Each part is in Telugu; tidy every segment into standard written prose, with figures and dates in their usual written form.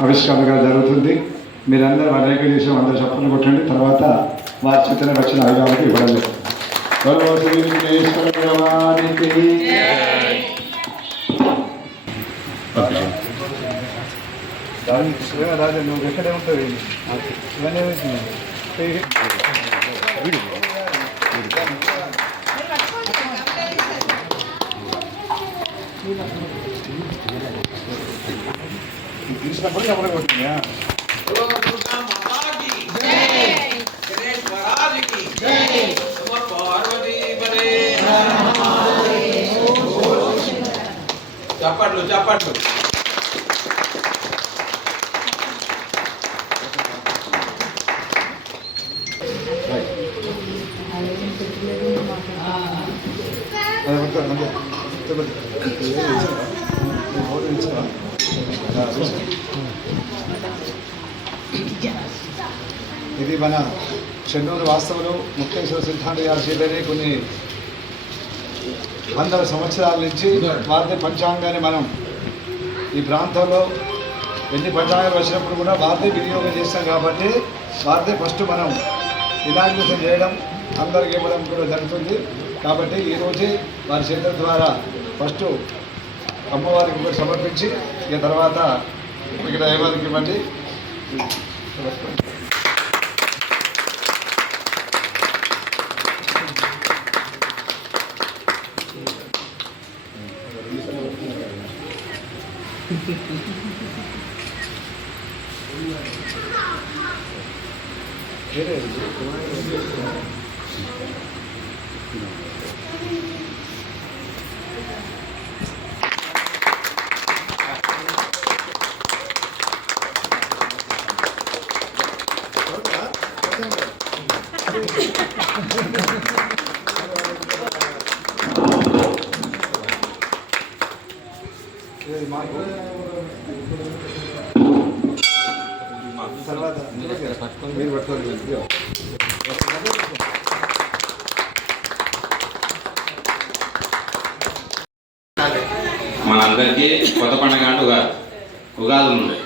ఆవిష్కరణగా జరుగుతుంది. మీరందరూ అనేక చేసిన అందరూ చప్పట్లు కొట్టండి. తర్వాత వారి చేతనే వచ్చిన అభిగానికి ఇవ్వడం జరుగుతుంది. రాజా నువ్వు ఎక్కడే ఉంటుంది ఇవన్నీ తీసినప్పుడు చెప్పడం కొట్టిందా చప్పట్లు చప్పట్లు. ఇది మన చెన్నూరు వాస్తవులు ముక్తేశ్వర సిద్ధాంత గారి చేతనే కొన్ని వందల సంవత్సరాల నుంచి భారతీయ పంచాంగాన్ని మనం ఈ ప్రాంతంలో ఎన్ని పంచాంగాలు వచ్చినప్పుడు కూడా భారతీయ వినియోగం చేస్తాం కాబట్టి భారతీయ ఫస్ట్ మనం ఇనాగ్రేషన్ చేయడం అందరికి ఇవ్వడం కూడా జరుగుతుంది. కాబట్టి ఈరోజే వారి చేతుల ద్వారా ఫస్ట్ అమ్మవారికి కూడా సమర్పించి ఇక తర్వాత ఇక్కడ ఎవరికి ఇవ్వండి. తర్వాత మీరు పట్టుకోవాలి. మనందరికీ కొత్త పండుగ అంటే ఉగాది ఉంది.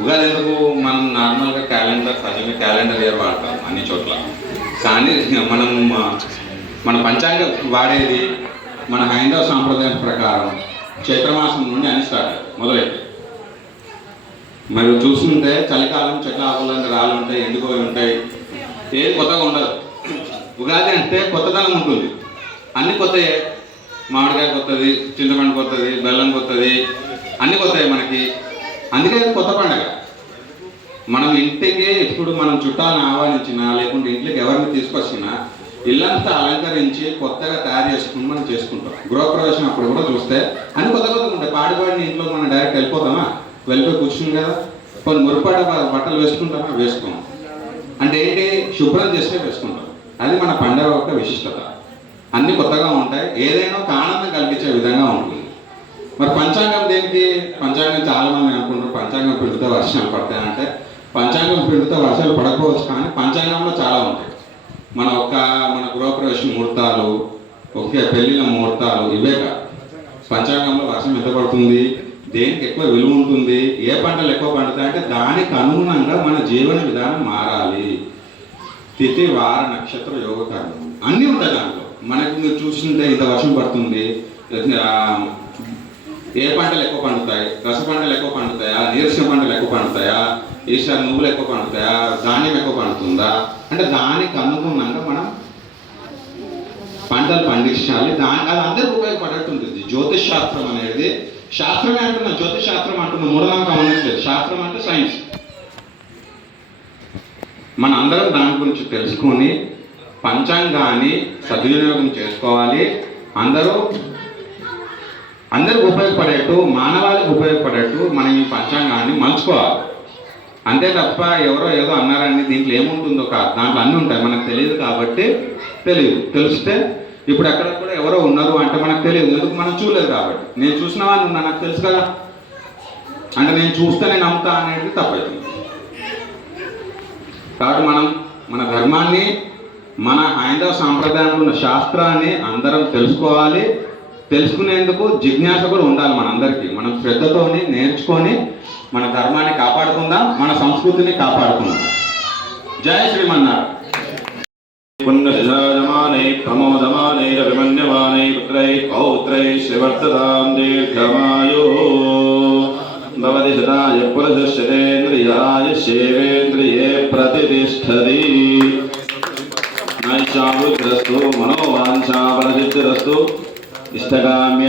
ఉగాది ఎందుకు మనం నార్మల్గా క్యాలెండర్ ఇయర్ వాడతాం అన్ని చోట్ల. కానీ మనం మన పంచాంగం వాడేది మన హైందవ సాంప్రదాయం ప్రకారం చైత్రమాసం నుండి అని స్టార్ట్ మొదలైతే. మరి చూస్తుంటే చలికాలం చెట్ల ఆకులంటే రాళ్ళు ఉంటాయి, ఎండిపోయి ఉంటాయి, ఏది కొత్తగా ఉండదు. ఉగాది అంటే కొత్తదనం ఉంటుంది, అన్ని కొత్తయే. మామిడికాయ కొత్తది, చింతపండు కొత్తది, బెల్లం కొత్తది, అన్ని కొత్తవి మనకి. అందుకే కొత్త పండుగ. మనం ఇంటికి ఎప్పుడు మనం చుట్టాలను ఆహ్వానించినా లేకుంటే ఇంట్లోకి ఎవరిని తీసుకొచ్చినా ఇల్లంతా అలంకరించి కొత్తగా తయారు చేసుకుని మనం చేసుకుంటాం. గృహప్రవేశం అప్పుడు కూడా చూస్తే అన్ని కొత్త ఉంటాయి. పాడిపాడిన ఇంట్లో మనం డైరెక్ట్ వెళ్ళిపోతామా? వెళ్ళిపోయి కూర్చుని కదా. కొన్ని మురిపాట బట్టలు వేసుకుంటామా? వేసుకోం. అంటే ఏంటి? శుభ్రం చేస్తే వేసుకుంటాం. అది మన పండుగ యొక్క విశిష్టత. అన్ని కొత్తగా ఉంటాయి, ఏదైనా ఒక ఆనందం కలిగించే విధంగా ఉంటుంది. మరి పంచాంగం దేనికి? పంచాంగం చాలా మంది అనుకుంటారు పంచాంగం పిండితే వర్షాలు పడతాయంటే. పంచాంగం పిండితే వర్షాలు పడకపోవచ్చు, కానీ పంచాంగంలో చాలా ఉంటాయి. మన గృహప్రవేశ ముహూర్తాలు, ఒకే పెళ్లిన ముహూర్తాలు, ఇవే కాదు. పంచాంగంలో వర్షం ఎంత పడుతుంది, దేనికి ఎక్కువ విలువ ఉంటుంది, ఏ పంటలు ఎక్కువ పండుతాయి అంటే దానికి అనుగుణంగా మన జీవన విధానం మారాలి. తిథి, వార, నక్షత్ర, యోగకరణం అన్నీ ఉంటాయి దాంట్లో. మనకు మీరు చూస్తుంటే ఇంత వర్షం పడుతుంది, ఏ పంటలు ఎక్కువ పండుతాయి, రస పంటలు ఎక్కువ పండుతాయా, నీరసం పంటలు ఎక్కువ పండుతాయా, ఈసారి నువ్వులు ఎక్కువ పండుతాయా, ధాన్యం ఎక్కువ పండుతుందా అంటే దానికి అనుగుణంగా మనం పంటలు పండించాలి. అది అందరికీ ఉపయోగపడేట్టు ఉంటుంది. జ్యోతిష్ శాస్త్రం అనేది శాస్త్రమే అంటున్నాం, జ్యోతిష్ శాస్త్రం అంటున్నాం, మూఢనమ్మకం అనట్లేదు. శాస్త్రం అంటే సైన్స్. మన అందరం దాని గురించి తెలుసుకొని పంచాంగాన్ని సద్వినియోగం చేసుకోవాలి. అందరికి ఉపయోగపడేట్టు, మానవాళికి ఉపయోగపడేట్టు మనం ఈ పంచాంగాన్ని మలుచుకోవాలి. అంతే తప్ప ఎవరో ఏదో అన్నారని దీంట్లో ఏముంటుందో కాదు. దాంట్లో అన్నీ ఉంటాయి, మనకు తెలియదు కాబట్టి తెలిస్తే ఇప్పుడు ఎక్కడ కూడా ఎవరో ఉన్నారు అంటే మనకు తెలియదు, ఎందుకు మనం చూడలేదు కాబట్టి. నేను చూసిన వాడిని ఉన్నా, నాకు తెలుసు కదా అంటే నేను చూస్తేనే నమ్ముతా అనేది తప్పవుతుంది. కాబట్టి మనం మన ధర్మాన్ని, మన హైందవ సాంప్రదాయంలో ఉన్న శాస్త్రాన్ని అందరం తెలుసుకోవాలి. తెలుసుకునేందుకు జిజ్ఞాస కూడా ఉండాలి మనందరికీ. మనం శ్రద్ధతోని నేర్చుకొని మన ధర్మాన్ని కాపాడుకుందాం, మన సంస్కృతిని కాపాడుకుందాం. జై శ్రీమన్నారాయణ. పుణ్యజమానై ప్రమోదమానై అభిమన్యమానై పుత్రై పౌత్రై శ్రీవర్ధతాం దీర్ఘమాయో భవతి శతాయ పురుషేంద్రియాయ శేవేంద్రియే ప్రతిష్టతి. నైషాభిద్రస్తు మనోవాంఛాఫలసిద్ధిరస్తు. ఇష్టకామ్య